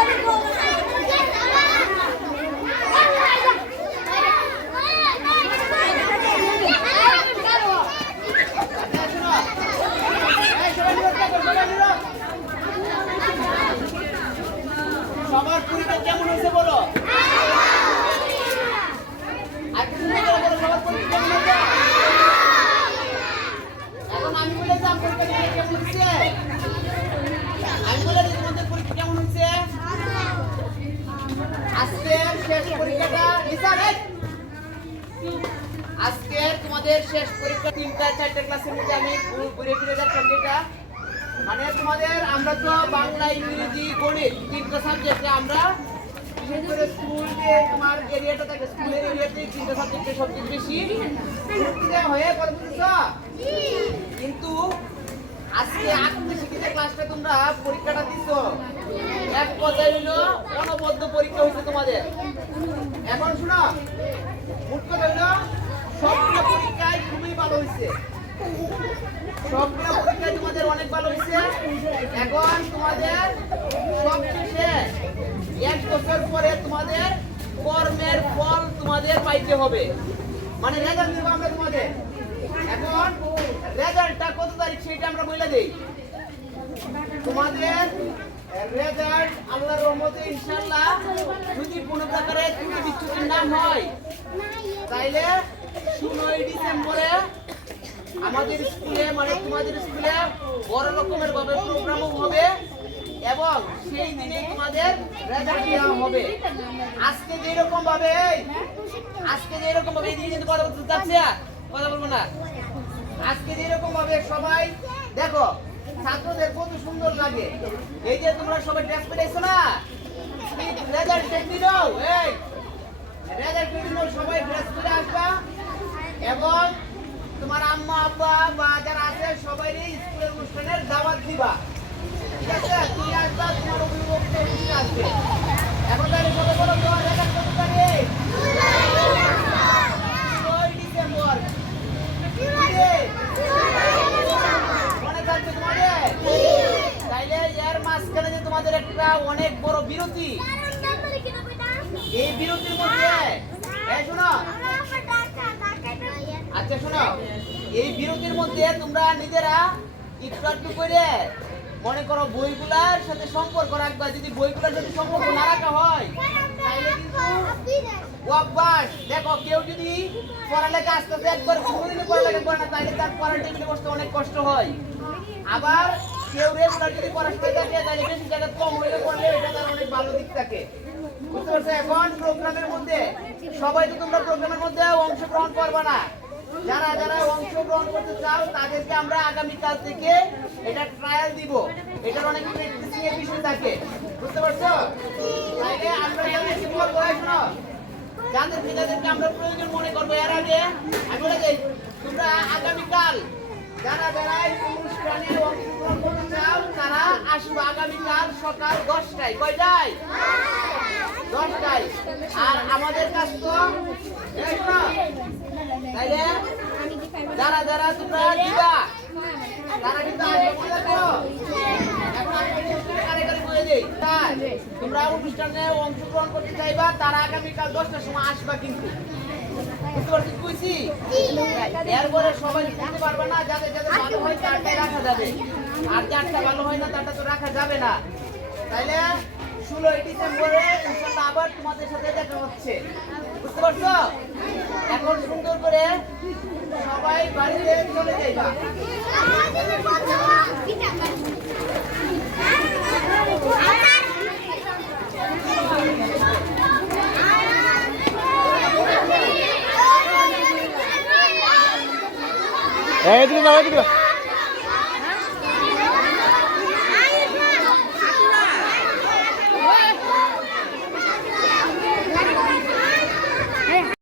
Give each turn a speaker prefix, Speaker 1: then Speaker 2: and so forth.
Speaker 1: Tá me তোমাদের শেষ পরীক্ষা তিনটা, চারটা ক্লাসের মধ্যে আমি ঘুরে ফিরে যাচ্ছি যেটা। মানে তোমাদের, আমরা তো বাংলা, ইংরেজি, গণিত তিনটা সাবজেক্টে আমরা স্কুল তোমার স্কুলের বেশি দেওয়া হয়ে কিন্তু আজকে তোমরা পরীক্ষাটা এক পরীক্ষা হয়েছে তোমাদের। এখন শোনো, মোট কথা হইল ভালো হয়েছে সবগুলো পরীক্ষায় তোমাদের অনেক ভালো হয়েছে এখন তোমাদের সবশেষে এক বছর পরে তোমাদের কর্মের ফল তোমাদের পাইতে হবে। মানে রেজাল্ট দেবো আমরা তোমাদের। এখন রেজাল্টটা কত তারিখ সেটা আমরা বলে দেই। তোমাদের রেজাল্ট আল্লাহর রহমতে ইনশাআল্লাহ যদি কোনো প্রকারে নাম হয়, তাইলে ষোলোই ডিসেম্বরে আমাদের স্কুলে মানে তোমাদের স্কুলে বড় রকমের ভাবে প্রোগ্রামও হবে এবং সেই দিনে তোমাদের রেজাল্ট হবে। আজকে যেরকম ভাবে এই, আজকে যেরকম ভাবে এইদিকে কিন্তু কথা বলতে চাচ্ছি কথা বলব না। আজকে যেরকম ভাবে সবাই দেখো ছাত্রদের কত সুন্দর লাগে। এই যে তোমরা সবাই ড্রেস পেরেছ না? রেজাল্ট দিন এই রেজাল্ট দিন সবাই ড্রেস পরে আসবা। এবং তোমার আম্মা আব্বা বা যারা আছে সবাই স্কুলের অনুষ্ঠানের দাওয়াত দিবা। ঠিক আছে? তুমি আসবা তোমার অভিভাবক আসবে। এখন তাহলে সবাই বলো তোমার রেজাল্ট কত তারিখ ডিসেম্বর মনে থাকবে তোমাদের? তাইলে এর মাঝখানে যে তোমাদের একটা অনেক বড় বিরতি। এই বিরতির মধ্যে শোনো। আচ্ছা শোনো। এই বিরতির মধ্যে তোমরা নিজেরা একটু একটু করে মনে করো বইগুলার সাথে সম্পর্ক রাখবা। যদি বইগুলার সাথে সম্পর্ক না রাখা হয়, তাহলে কিন্তু অভ্যাস দেখো, কেউ যদি পড়ালেখা আস্তে আস্তে একবার কোনোদিনই পড়ালেখা করে না, তাহলে তার পড়ার টেবিলে বসতে অনেক কষ্ট হয়। আবার কেউ রেগুলার যদি পড়াশোনা থাকে, তাহলে বেশি জায়গা কম হইলে পড়লে এটা তার অনেক ভালো দিক থাকে। বুঝতে পারছ? এখন প্রোগ্রামের মধ্যে, সবাই তো তোমরা প্রোগ্রামের মধ্যে অংশগ্রহণ করবে না। যারা যারা অংশগ্রহণ করতে চাও, তাদেরকে আমরা আগামীকাল থেকে এটা ট্রায়াল দিব। এটার অনেক প্র্যাকটিসিং এর বিষয় থাকে। বুঝতে পারছ? তাইলে আমরা যাদেরকে বলব এই শোনো যাদের যাদেরকে আমরা প্রয়োজন মনে করব। এর আগে আমি বলে দিই, তোমরা আগামীকাল যারা যারা এই অনুষ্ঠানে অংশগ্রহণ করতে চাও, তারা আসবে আগামীকাল সকাল দশটায়। কয়টায়? দশটায়। আর আমাদের কাছ তো এই তাইলে যারা যারা তোমরা দিবা। তারা কিন্তু তোমরা অনুষ্ঠানে অংশগ্রহণ করতে চাইবা, তারা আগামীকাল দশটার সময় আসবা কিন্তু। বুঝতে এরপরে সবাই বুঝতে পারবে না যাদের যাদের ভালো হয় তারটাই রাখা যাবে। আর যারটা ভালো হয় না, তারটা তো রাখা যাবে না। তাইলে ষোলোই ডিসেম্বরে আবার তোমাদের সাথে দেখা হচ্ছে। বুঝতে পারছ এখন সুন্দর করে সবাই বাড়িতে চলে যাইবা
Speaker 2: এই দিকে যাও এদিকে